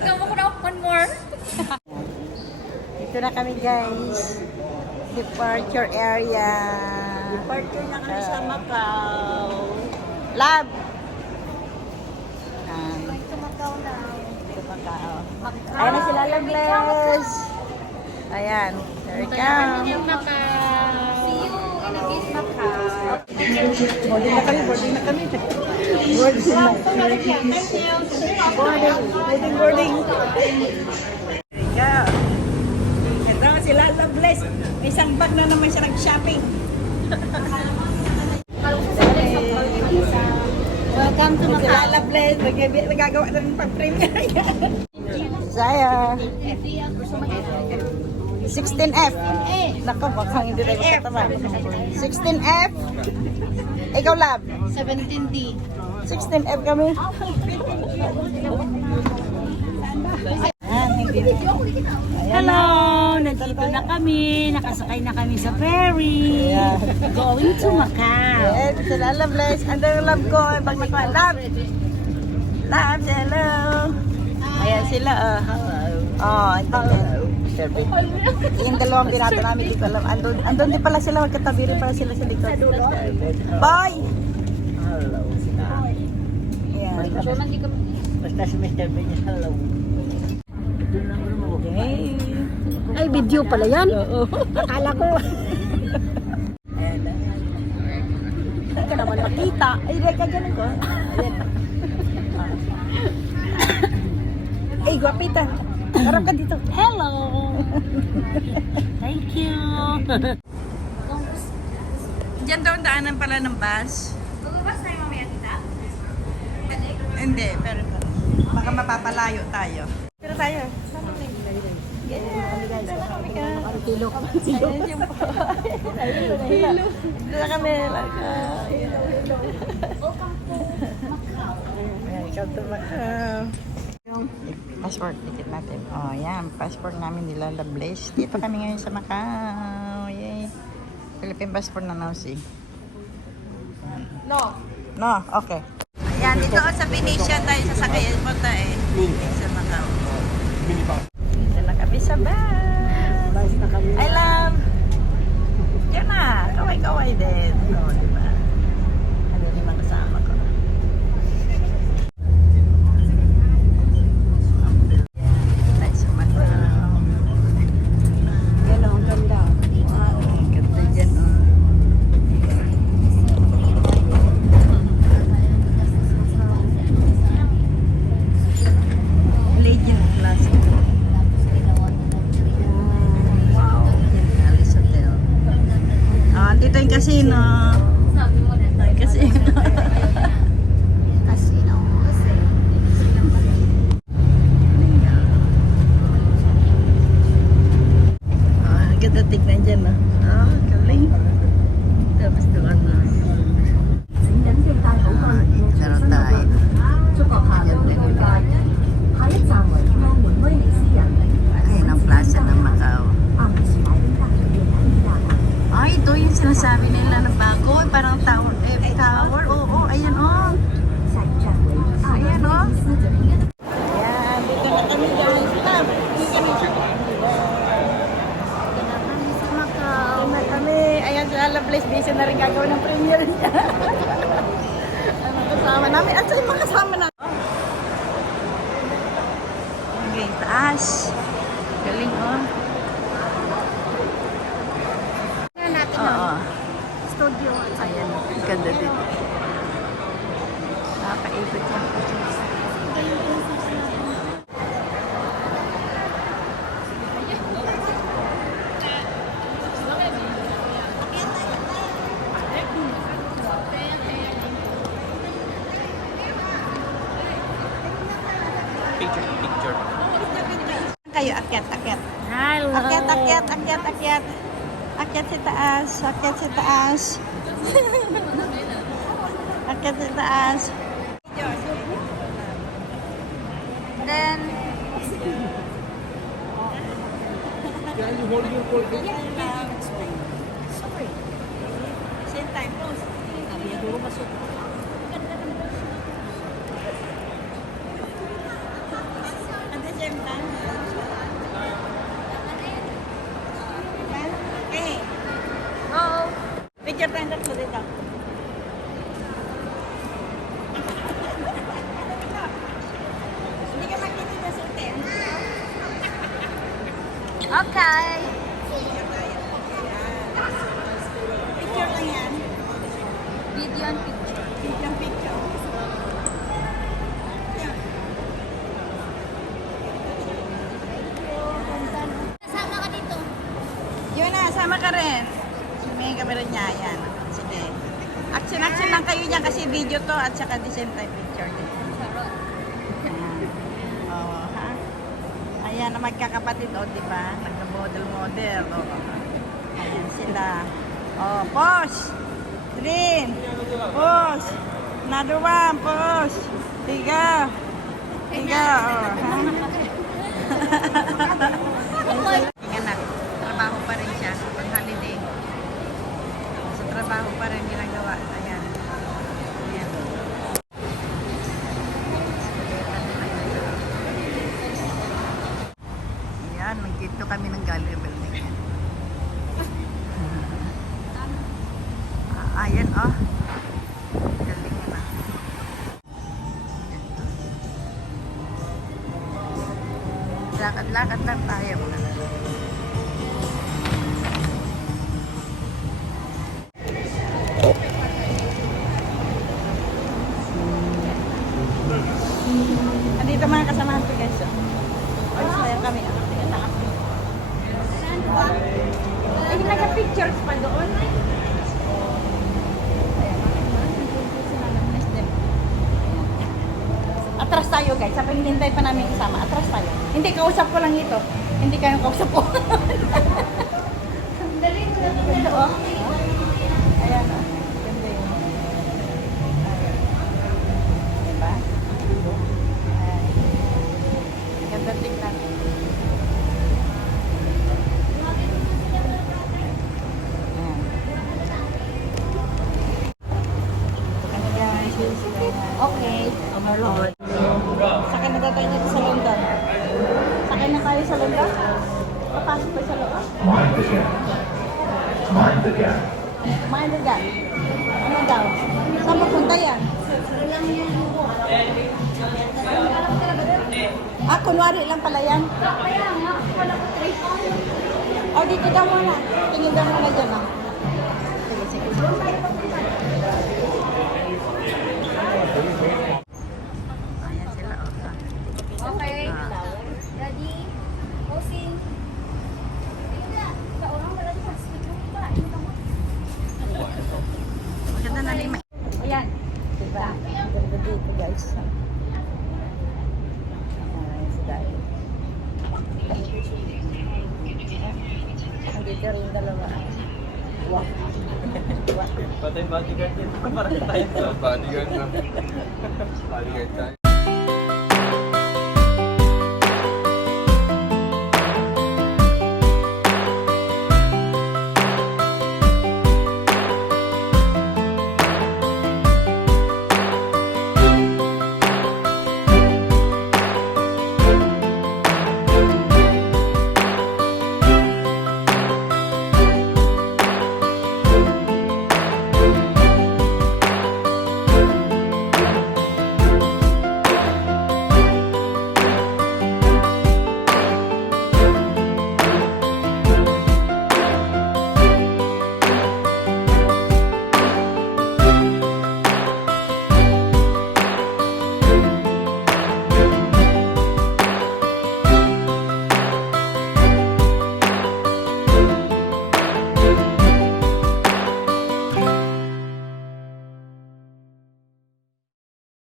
Kamu ko na one more. Dito na kami guys. Departure area. Departure na kami sa Macau. Lab! Ito Macau na. Ito Macau. Ayan na sila, Loveless. Ayan. There we come. See you in a bit Macau. Boarding na kami, boarding na kami. Boarding na. Boarding. There we go. Ito sila, Loveless. Isang bag na naman siya nag-shopping. Welcome to Macau. Sila, Loveless. Nagagawa na ng pag-premiere yan. Saya. 16F. Nako, baka hindi tayo magkatama. 16F. Ikaw, Lab. 17D. 16F kami. Hello! Nandito na kami. Nakasakay na kami sa ferry. Going to Macau. Yes, sila, Loveless. Ando yung love ko. Pag nagpa, Lab. Lab, hello. Ayan sila, oh, ito. Yung dalawang binato namin dito alam. Andun din pala sila, magkatabi rin pala sila sa likod. Boy! Hello. Ayan. Basta si Mr. Ben, hello. Okay. Ay, video pala yan? Oo. Akala ko. Hindi ka naman makita. Ay, reka, ganun ko. Ay, guwapita. Harap ka dito. Hello. Thank you. Diyan daw ang daanan pala ng bus. Gugubas tayo mamaya, tita? Hindi, pero baka mapapalayo tayo. Pero tayo. Kilo. Dito na kami. Welcome to Macau. Yung passport ticket natin. Oh, yan. Passport namin nila Loveless. Dito kami ngayon sa Macau. Yay. Philippine passport na now, see. No. No, okay. Ayan, dito sa Benicia tayo sasakayan po tayo sa Macau. Dito na kami sa bus. I love. Diyan na. Kaway-kaway din. O, diba? Ano yung mga kasama ko. Nice Macau. Hello, ang ganda. Ganda dyan, oh. Legend class. Wow. Alice Hotel. Ah, dito yung casino. Sabi mo na. Ay, casino. Casino. Ah, ganda tignan dyan, ah. Ah, galing. Tapos doon, ah. Ah, laro tayo. Ayan ang plaza ng Macau. Ay, ito yung sinasabi nila na bago. Parang tower. Tower. Oo, ayan, oh. Ayan, oh. Ayan, dito na kami, guys. Love, dito kami. Dito na kami. Ayan, si Loveless. Busy na rin gagawin ng premiere niya. Ang mga kasama namin. At yung mga kasama na. Okay, taas. Galing, oh. Tingnan natin Oo. studio. Ayan, ang ganda dito. Nakakaikot yan. Picture. Kayo, akyat. Hello. Akyat. Akyat sa taas. Akyat sa taas. Then, Can you hold your pole? sorry. Same time. Okay. Picture lang yan. Video and picture. Yung picture. Kasama ka dito. Yun na, sama ka rin. May camera niya, yan. Sige. Action lang kayo niya kasi video to at saka the same time picture din. Charot. Ayan. Oo, ha? Ayan na magkakapatid, o, di ba? Nagka-model. O. Ayan sila. O, pause. Green. Pause. Another one, pause. Tiga. Tiga, o, ha? Anak, trabaho pa rin siya pag holiday. Sa trabaho pa rin ginagawa. Ayan. Ayan. Ayan, nagkito kami ng gallery building. Ayan, oh. Galing na. Lakad-lakad lang tayo. Andito mga kasamahan ko guys. Ay, saya kami. Ay, naka-pictures pa doon. Atras tayo guys. Sa paghintay pa namin kasama. Atras tayo. Hindi, kausap ko lang ito. Hindi kayo kausap ko. Dali ko lang. Ganda oh. Ayan oh. Ganda yun. Ayan. Diba? Ayan. Ganda tingnan. Okay. Lord. Sakay na tayo dito sa London. Sakay na tayo sa London. Papasok pa sa loob. Mind the gap. Mind the gap. Mind the gap. Ano daw? Saan mapunta yan? Ah, kunwari lang pala yan. Kaya nga, wala ko trace. O, dito daw muna. Tingin daw muna dyan ah. Sige, sige. Ayan sila. Oh. Okay. Ready? Posing. Sa orang wala sa speed mo ba? Maganda na lima. Ayan. Diba? Ganda dito guys. Ayan si Dai. Andito rin dalawa. Wow. Patay bodyguard din. Parang tayo sa bodyguard na. Bodyguard tayo.